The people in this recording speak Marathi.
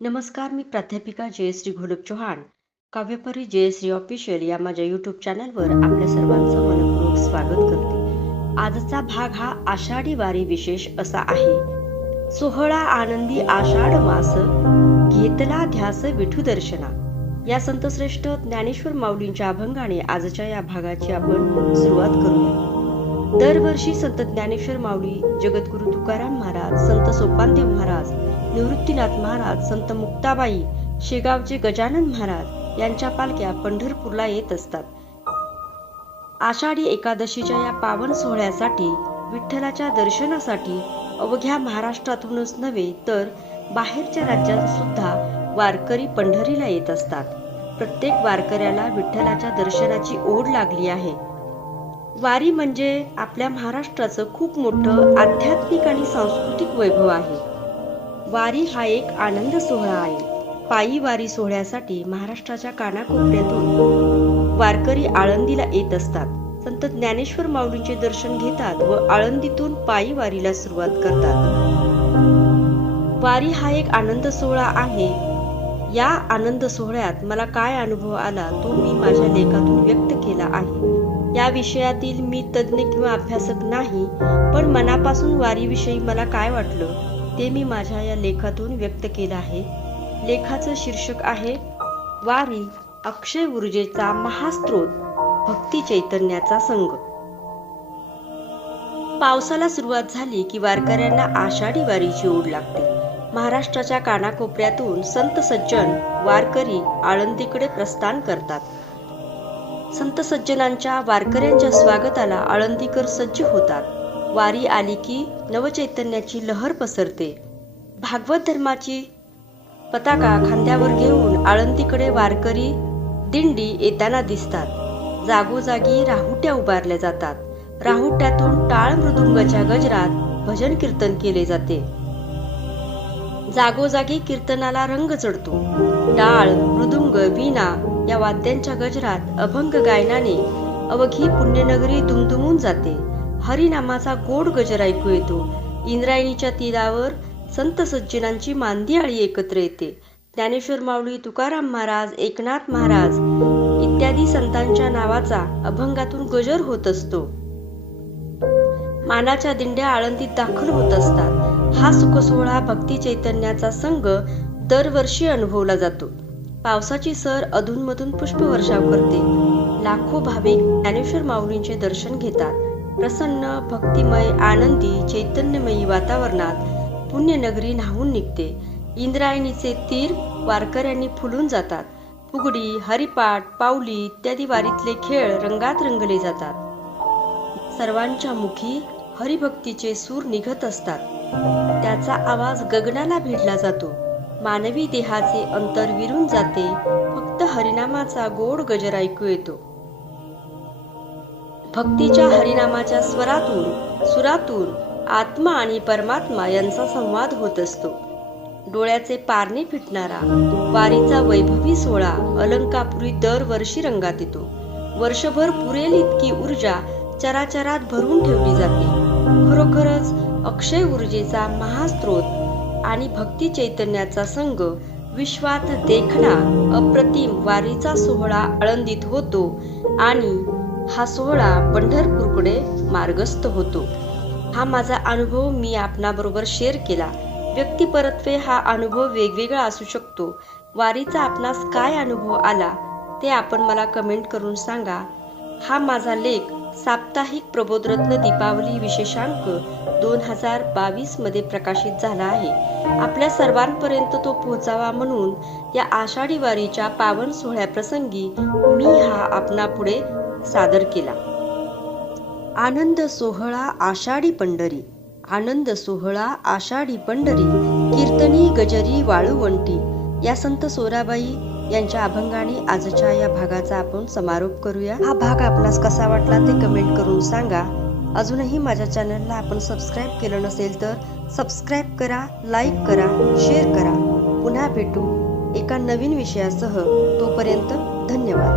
नमस्कार मी प्राध्यापिका जयश्री घोलप चौहान. काव्यपरी जयश्री ऑफिशियल या माझ्या यूट्यूब चॅनलवर आपल्या सर्वांचं मनपूर्वक स्वागत करते. आजचा भाग हा आषाढी वारी विशेष असा आहे. सोहळा आनंदी आषाढ मास घेतला ध्यास विठू दर्शना. या संतश्रेष्ठ ज्ञानेश्वर माऊलींच्या अभंगाने आजच्या या भागाची आपण सुरुवात करूया. दरवर्षी संत ज्ञानेश्वर माऊली जगद्गुरु तुकाराम महाराज संत सोपानदेव महाराज निवृत्तीनाथ महाराज संत मुक्ताबाई शेगावचे गजानन महाराज यांच्या पालख्या पंढरपूरला येत असतात. आषाढी एकादशीच्या या पावन सोहळ्यासाठी विठ्ठलाच्या दर्शनासाठी अवघ्या महाराष्ट्रातूनच नव्हे तर बाहेरच्या राज्यात सुद्धा वारकरी पंढरीला येत असतात. प्रत्येक वारकऱ्याला विठ्ठलाच्या दर्शनाची ओढ लागली आहे. वारी म्हणजे आपल्या महाराष्ट्राचं खूप मोठं आध्यात्मिक आणि सांस्कृतिक वैभव आहे. वारी हा एक आनंद सोहळा आहे. पायी वारी सोहळ्यासाठी महाराष्ट्राच्या कानाकोपऱ्यातून वारकरी आळंदीला येत असतात. संत ज्ञानेश्वर माऊलींचे दर्शन घेतात व आळंदीतून पायी वारीला सुरुवात करतात. वारी हा एक आनंद सोहळा आहे. या आनंद सोहळ्यात मला काय अनुभव आला तो मी माझ्या लेखातून व्यक्त केला आहे. या विषयातील मी तज्ज्ञ किंवा अभ्यासक नाही पण मनापासून वारीविषयी मला काय वाटलं? ते मी माझ्या या लेखातून व्यक्त केलं आहे. लेखाचं शीर्षक आहे वारी अक्षय ऊर्जेचा महास्त्रोत भक्ती चैतन्याचा संघ. पावसाला सुरुवात झाली की वारकऱ्यांना आषाढी वारीची ओढ लागते. महाराष्ट्राच्या कानाकोपऱ्यातून संत सज्जन वारकरी आळंदीकडे प्रस्थान करतात. संत सज्जनांच्या वारकऱ्यांच्या स्वागताला आळंदीकर सज्ज होतात. वारी आली की नवचैतन्याची लहर पसरते. भागवत धर्माची पताका खांद्यावर घेऊन आळंदीकडे वारकरी दिंडी येताना दिसतात. जागोजागी राहुट्या उभारल्या जातात. राहुट्यातून टाळ मृदुंगाच्या गजरात भजन कीर्तन केले जाते. जागोजागी कीर्तनाला रंग चढतो. टाळ मृदुंग वीणा या वाद्यांच्या गजरात अभंग गायनाने अवघी पुण्यनगरी दुमदुमून जाते. हरिनामाचा गोड गजर ऐकू येतो. इंद्रायणीच्या तीरावर संत सज्जनांची मांदी आळी एकत्र येते. ज्ञानेश्वर माऊली तुकाराम महाराज एकनाथ महाराज इत्यादी संतांच्या नावाचा अभंगातून गजर होत असतो. मानाच्या दिंड्या आळंदीत दाखल होत असतात. हा सुखसोहळा भक्ती चैतन्याचा संघ दरवर्षी अनुभवला जातो. पावसाची सर अधूनमधून पुष्पवर्षाव करते. लाखो भाविक ज्ञानेश्वर माऊलींचे दर्शन घेतात. प्रसन्न भक्तिमय आनंदी चैतन्यमयी वातावरणात पुण्यनगरी न्हावून निघते. इंद्रायणीचे तीर वारकऱ्यांनी फुलून जातात. फुगडी हरिपाठ पावली इत्यादी वारीतले खेळ रंगात रंगले जातात. सर्वांच्या मुखी हरिभक्तीचे सूर निघत असतात. त्याचा आवाज गगनाला भिडला जातो. मानवी देहाचे अंतर विरून जाते. फक्त हरिनामाचा गोड गजर ऐकू येतो. भक्तीच्या हरिनामाच्या स्वरातून सुरातून आत्मा आणि परमात्मा यांचा संवाद होत असतो. डोळ्याचे पारणे फिटणारा वारीचा वैभवी सोहळा अलंकापुरी दरवर्षी रंगात येतो. वर्षभर पुरेल इतकी ऊर्जा चराचरात भरून ठेवली जाते. खरोखरच अक्षय ऊर्जेचा महास्त्रोत आणि भक्ती चैतन्याचा संघ विश्वात देखणा अप्रतिम वारीचा सोहळा आळंदीत होतो आणि हा सोहळा पंढरपूरकडे मार्गस्थ होतो. हा माझा अनुभव मी आपणाबरोबर शेअर केला. व्यक्तिपरत्वे हा अनुभव वेगवेगळा असू शकतो. वारीचा आपणास काय अनुभव आला ते आपण मला कमेंट करून सांगा. हा माझा लेख साप्ताहिक प्रबोधरत्न दीपावली विशेषांक दोन हजार बावीसमध्ये प्रकाशित झाला आहे. आपल्या सर्वांपर्यंत तो पोहोचावा म्हणून या आषाढी वारीच्या पावन सोहळ्याप्रसंगी मी हा आपणापुढे सादर केला. आनंद सोहळा आषाढी पंढरी. आनंद सोहळा आषाढी पंढरी. कीर्तनी गजरी वाळूवंटी. या संत सोराबाई यांच्या अभंगाने आजच्या या भागाचा आपण समारोप करूया. हा भाग आपणास कसा वाटला ते कमेंट करून सांगा. अजूनही माझ्या चॅनलला आपण सबस्क्राईब केलं नसेल तर सबस्क्राईब करा लाईक करा शेअर करा. पुन्हा भेटू एका नवीन विषयासह. तोपर्यंत धन्यवाद.